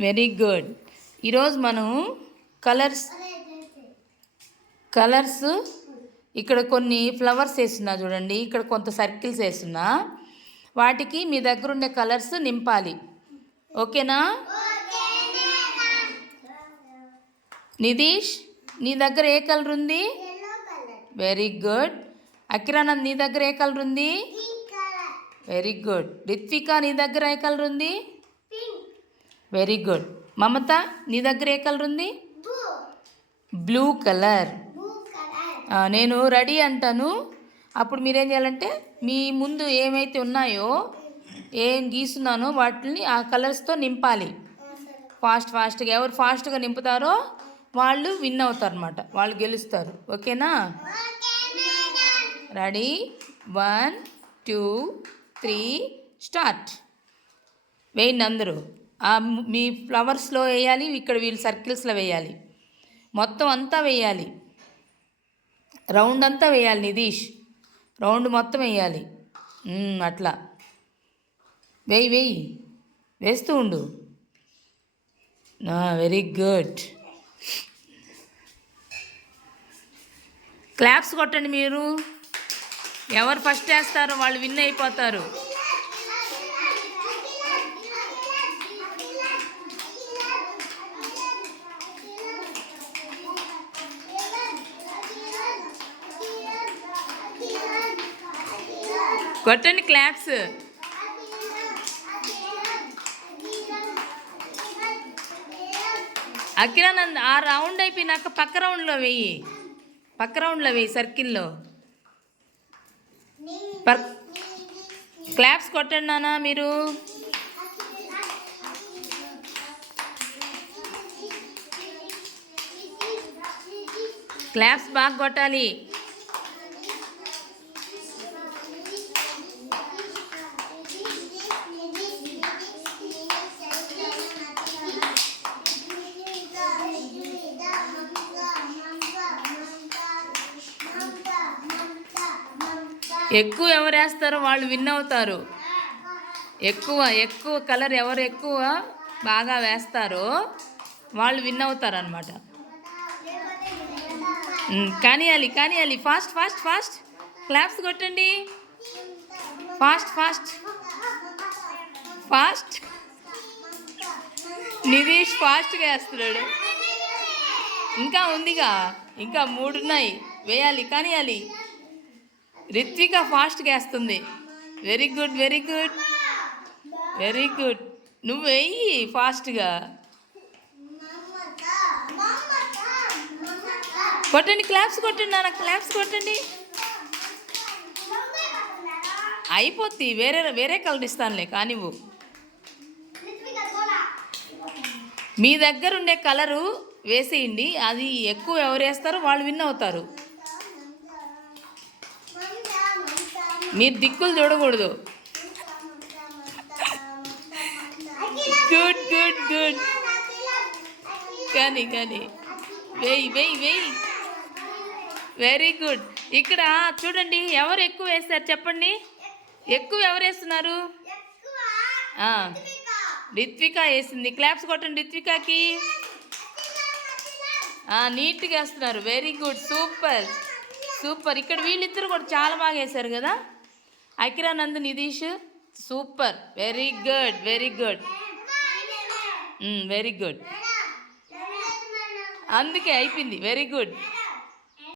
Very good. ఈరోజు మనం colours colours ఇక్కడ కొన్ని ఫ్లవర్స్ వేస్తున్నా చూడండి. ఇక్కడ కొంత సర్కిల్స్ వేస్తున్నా. వాటికి మీ దగ్గర ఉండే కలర్స్ నింపాలి. ఓకేనా? నితీష్, నీ దగ్గర ఏ కలర్ ఉంది? Very good. అకిరానంద్, నీ దగ్గర ఏ కలర్ ఉంది? Very good. రిత్విక, నీ దగ్గర ఏ కలర్ ఉంది? Very good. మమత, నీ దగ్గర ఏ కలర్ ఉంది? Blue colour. నేను రెడీ అంటాను, అప్పుడు మీరేం చేయాలంటే మీ ముందు ఏమైతే ఉన్నాయో, ఏం గీస్తున్నానో వాటిని ఆ కలర్స్తో నింపాలి. ఫాస్ట్గా ఎవరు ఫాస్ట్గా నింపుతారో వాళ్ళు విన్ అవుతారు అన్నమాట, వాళ్ళు గెలుస్తారు. ఓకేనా? రెడీ? 1 2 3 స్టార్ట్. వేయండి అందరూ. మీ ఫ్లవర్స్లో వేయాలి, ఇక్కడ వీళ్ళు సర్కిల్స్లో వేయాలి, మొత్తం అంతా వేయాలి, రౌండ్ అంతా వేయాలి. నితీష్, రౌండ్ మొత్తం వేయాలి. అట్లా వేయి వేస్తూ ఉండు. Very good. క్లాప్స్ కొట్టండి మీరు. ఎవరు ఫస్ట్ వేస్తారో వాళ్ళు విన్ అయిపోతారు. కొట్టండి క్లాప్స్. అకిరానంద్, ఆ రౌండ్ అయిపోయినాక పక్క రౌండ్లో వేయి, సర్కిల్లో. క్లాప్స్ కొట్టండి నాన్న మీరు. క్లాప్స్ బాగా కొట్టాలి. ఎక్కువ ఎవరు వేస్తారో వాళ్ళు విన్ అవుతారు. ఎక్కువ కలర్ ఎవరు ఎక్కువ బాగా వేస్తారో వాళ్ళు విన్ అవుతారు అన్నమాట. కానియాలి. ఫాస్ట్. క్లాప్స్ కొట్టండి. ఫాస్ట్. నితీష్ ఫాస్ట్గా వేస్తున్నాడు. ఇంకా ఉందిగా, ఇంకా 3 ఉన్నాయి, వేయాలి. కానియాలి. రిత్విక ఫాస్ట్గా వేస్తుంది. Very good. నువ్వు వెయ్యి ఫాస్ట్గా. కొట్టండి, క్లాప్స్ కొట్టండి నాన్న, క్లాప్స్ కొట్టండి. అయిపోద్ది. వేరే కలర్ ఇస్తానులే, కానివ్వు. మీ దగ్గర ఉండే కలరు వేసేయండి. అది ఎక్కువ ఎవరు వేస్తారో వాళ్ళు విన్ అవుతారు. మీరు దిక్కులు చూడకూడదు. గుడ్. కానీ వేయి. Very good. ఇక్కడ చూడండి, ఎవరు ఎక్కువ వేస్తారు చెప్పండి. ఎక్కువ ఎవరు వేస్తున్నారు? రిత్విక వేసింది. క్లాప్స్ కొట్టండి రిత్వికకి. నీట్గా వేస్తున్నారు. Very good. సూపర్. ఇక్కడ వీళ్ళిద్దరు కూడా చాలా బాగా వేశారు కదా. Akiranand, Nitish, super. Very good. అందుకే అయిపోయింది. Very good.